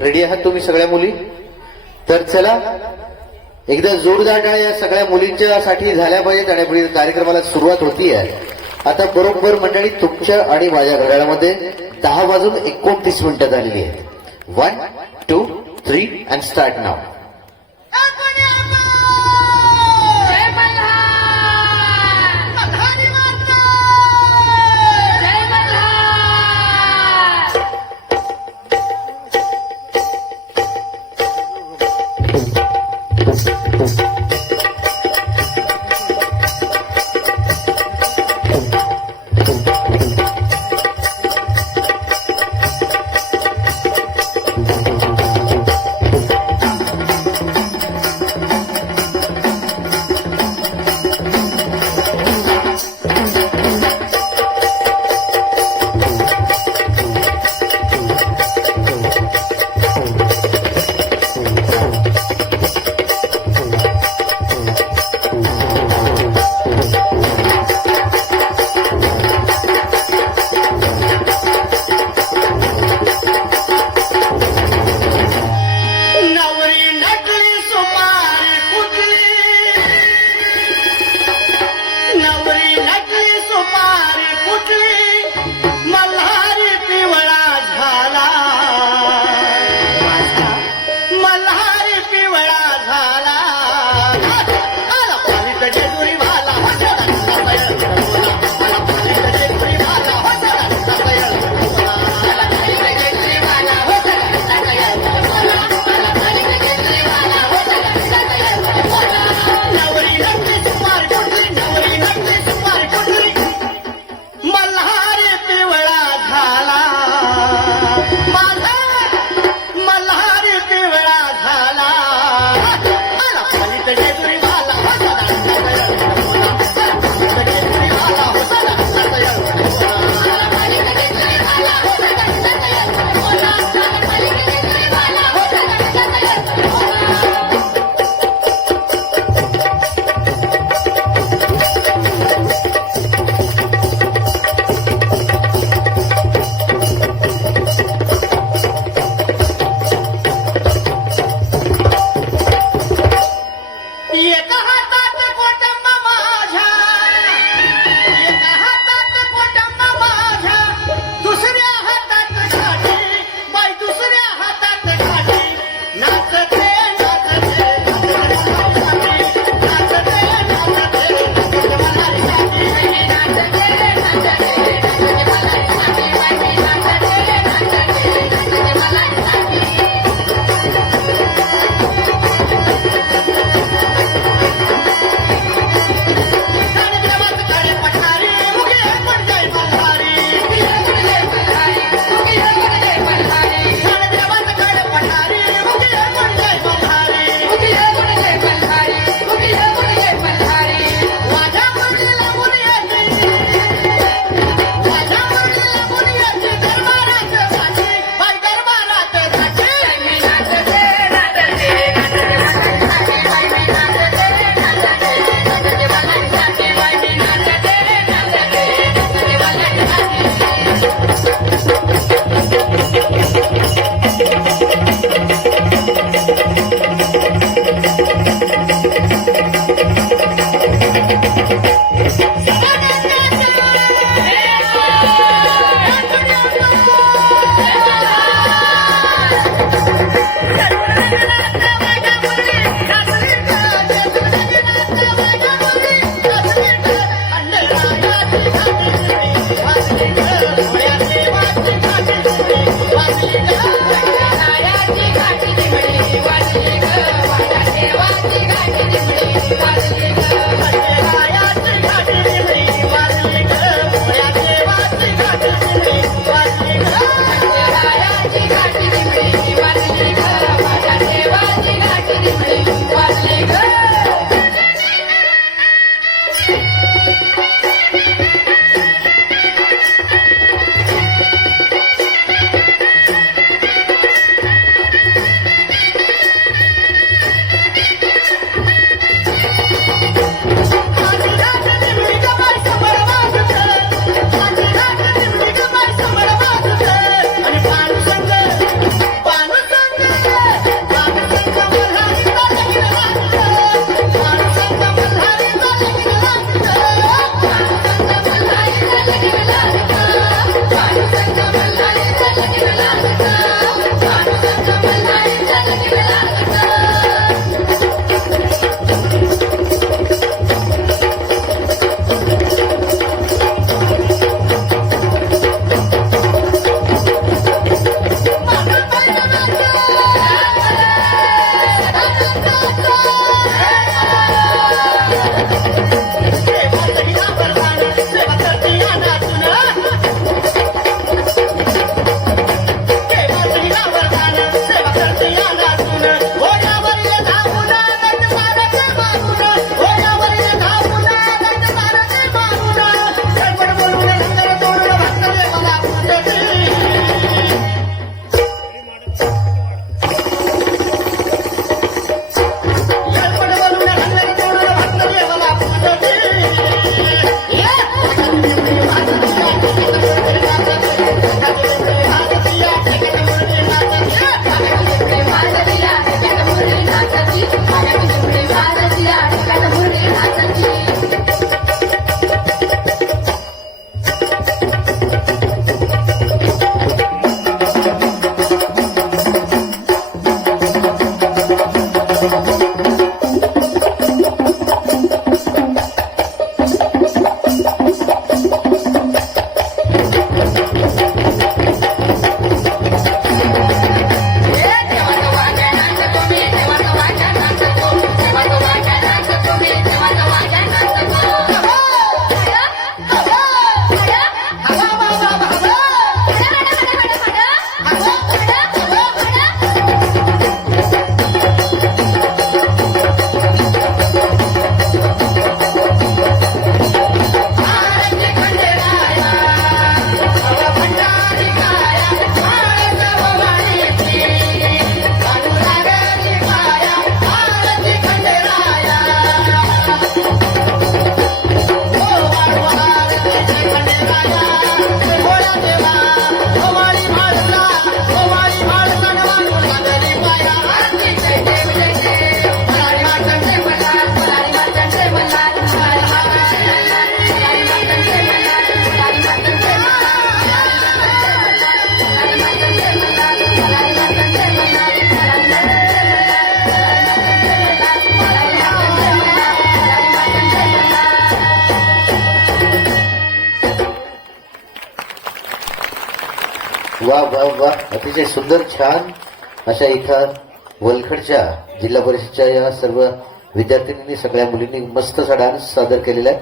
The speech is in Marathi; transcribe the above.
रेडी आहात तुम्ही सगळ्या मुली? तर चला एकदा जोरदार टाळ्या या सगळ्या मुलींच्या साठी झाल्या पाहिजेत आणि कार्यक्रमाला सुरुवात होती आहे आता बरोबर मंडळी तुमच्या आणि माझ्या घड्याळामध्ये दहा वाजून एकोणतीस मिनिटं झालेली आहेत. One two three and start नाव वा वा वा. अतिशय सुंदर छान अशा इथं वलखडच्या जिल्हा परिषदच्या या सर्व विद्यार्थिनींनी सगळ्या मुलींनी मस्त असा डान्स सादर केलेला आहे.